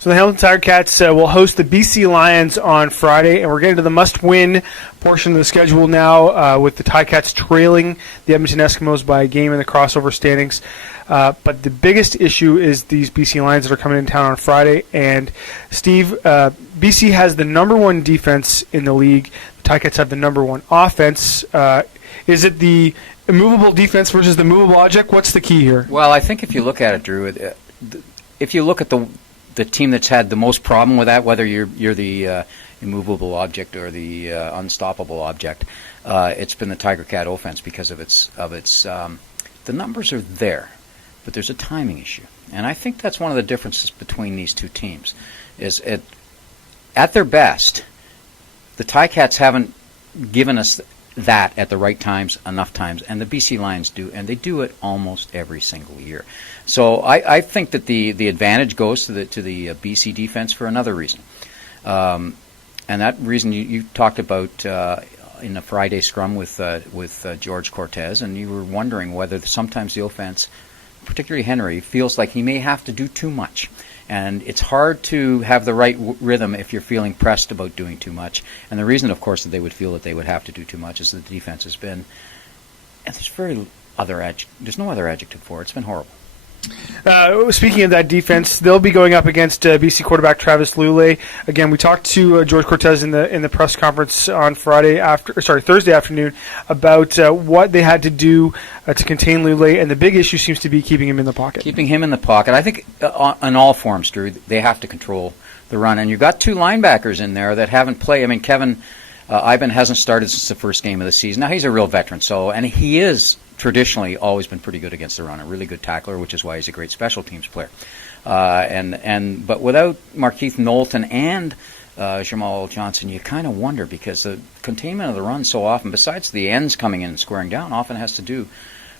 So the Hamilton Tiger Cats will host the BC Lions on Friday, and we're getting to the must-win portion of the schedule now with the Ticats trailing the Edmonton Eskimos by a game in the crossover standings. But the biggest issue is these BC Lions that are coming in town on Friday. And, Steve, BC has the number one defense in the league. The Ticats have the number one offense. Is it the immovable defense versus the movable object? What's the key here? Well, I think if you look at it, Drew, if you look at the team that's had the most problem with that, whether you're the immovable object or the unstoppable object, it's been the Tiger Cat offense because of its the numbers are there, but there's a timing issue, and I think that's one of the differences between these two teams. Is at their best, the Ticats haven't given us that at the right times, enough times, and the BC Lions do, and they do it almost every single year. So I think that the advantage goes to the BC defense for another reason, and that reason you talked about in the Friday scrum with George Cortez, and you were wondering whether sometimes the offense, particularly Henry, feels like he may have to do too much. And it's hard to have the right rhythm if you're feeling pressed about doing too much. And the reason, of course, that they would feel that they would have to do too much is that the defense has been, and there's no other adjective for it. It's been horrible. Speaking of that defense, they'll be going up against BC quarterback Travis Lulay. Again, we talked to George Cortez in the press conference on Thursday afternoon about what they had to do to contain Lulay, and the big issue seems to be keeping him in the pocket. Keeping him in the pocket. I think on all forms, Drew, they have to control the run. And you've got two linebackers in there that haven't played. I mean, Kevin Iben hasn't started since the first game of the season. Now, he's a real veteran, and he is traditionally always been pretty good against the run, a really good tackler, which is why he's a great special teams player. But without Markeith Knowlton and Jamal Johnson, you kind of wonder, because the containment of the run so often, besides the ends coming in and squaring down, often has to do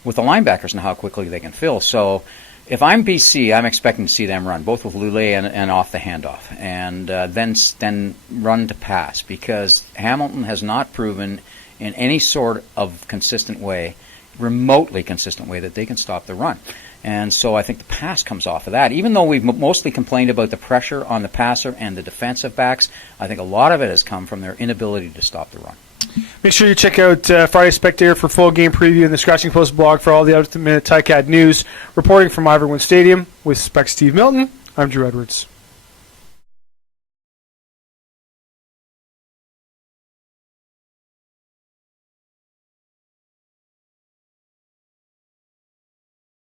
with the linebackers and how quickly they can fill. So if I'm BC, I'm expecting to see them run, both with Lulay and off the handoff, and then run to pass, because Hamilton has not proven in any sort of remotely consistent way, that they can stop the run. And so I think the pass comes off of that. Even though we've mostly complained about the pressure on the passer and the defensive backs, I think a lot of it has come from their inability to stop the run. Make sure you check out Friday Spectator for full game preview and the Scratching Post blog for all the up-to-minute Ticat news. Reporting from Iverwood Stadium with Spec Steve Milton, I'm Drew Edwards.